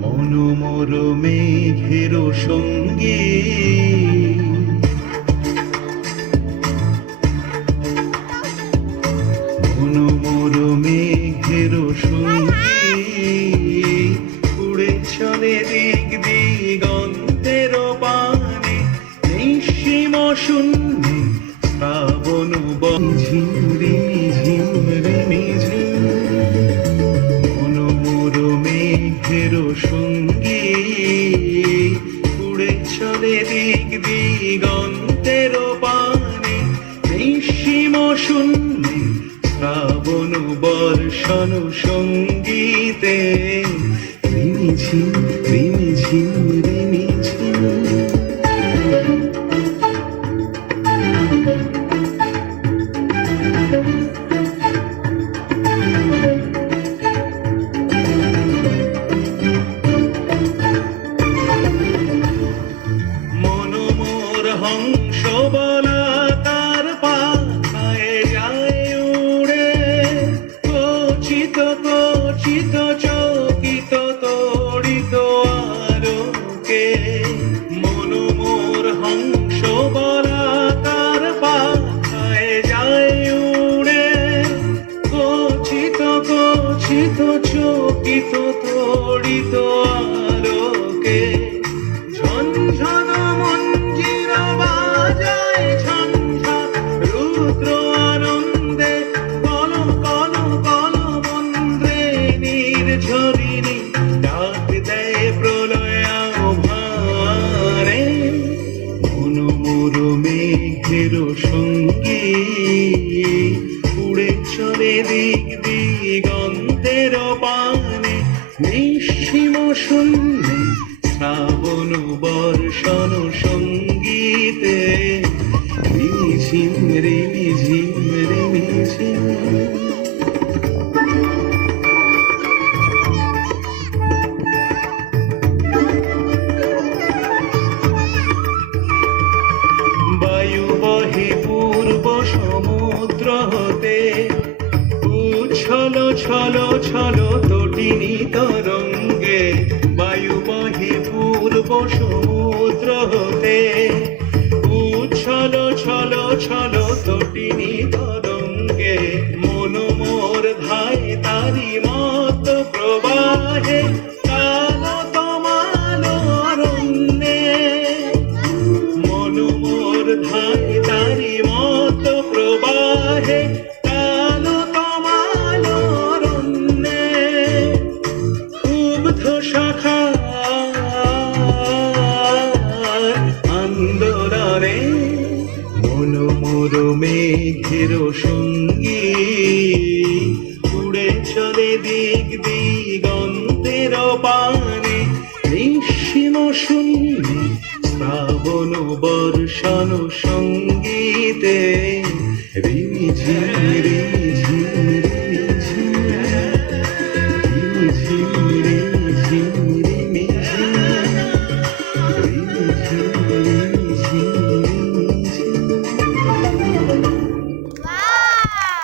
মনোমর মেঘের সঙ্গী মনোমর মেঘের সঙ্গী উড়ে চলে দিক দিগন্তের পানে নিঃসীম শূন্যে শ্রাবণ ঝিমরি ঝিমরি ঝিম মনোমর মেঘের সঙ্গী উড়ে চলে দিক দিগন্তের পানে নিঃসীম শূন্যে শ্রাবণ বর্ষণ সঙ্গীতে রিমিঝিম রিমিঝিম রিমিঝিম মনোমর হংস বলাকার পাখায় যায় উড়ে কচিত কচিত চকিত তড়িত আলোকে মনোমর হংস বলাকার পাখায় যায় উড়ে কচিত কচিত চকিত তড়িত আলোকে ঝনঝন মঞ্জির বাজায় ঝনঝন রুদ্র আনন্দে কল কল কল বন্দ্রে নির্ঝরিণী ডাক দেয় প্রলয় আহ্বানে মনোমর মেঘের সঙ্গী উড়ে চলে দিক দিগন্তের পানে নিঃসীম শূন্যে শ্রাবণ বর্ষণ সঙ্গীতে রিমিঝিম রিমিঝিম রিমিঝিম বায়ু বহে পূর্ব সমুদ্র হতে উচ্ছল ছল ছল তটিনী তরঙ্গে বায়ু বহে পূর্ব সমুদ্র হতে উচ্ছল ছল ছল তটিনী তরঙ্গে মনোমর ধায় তারি মত প্রবাহে কাল তমাল অরণ্যে মনোমর ধায় তারি মত প্রবাহে কাল তমাল অরণ্যে ক্ষুব্ধ শাখা আন্দোলনে মনোমর মেঘের সঙ্গী উড়ে চলে দিক দিগন্তের পানে নিঃসীম শূন্যে শ্রাবণ বর্ষণ সঙ্গীতে রিমিঝিম রিমিঝিম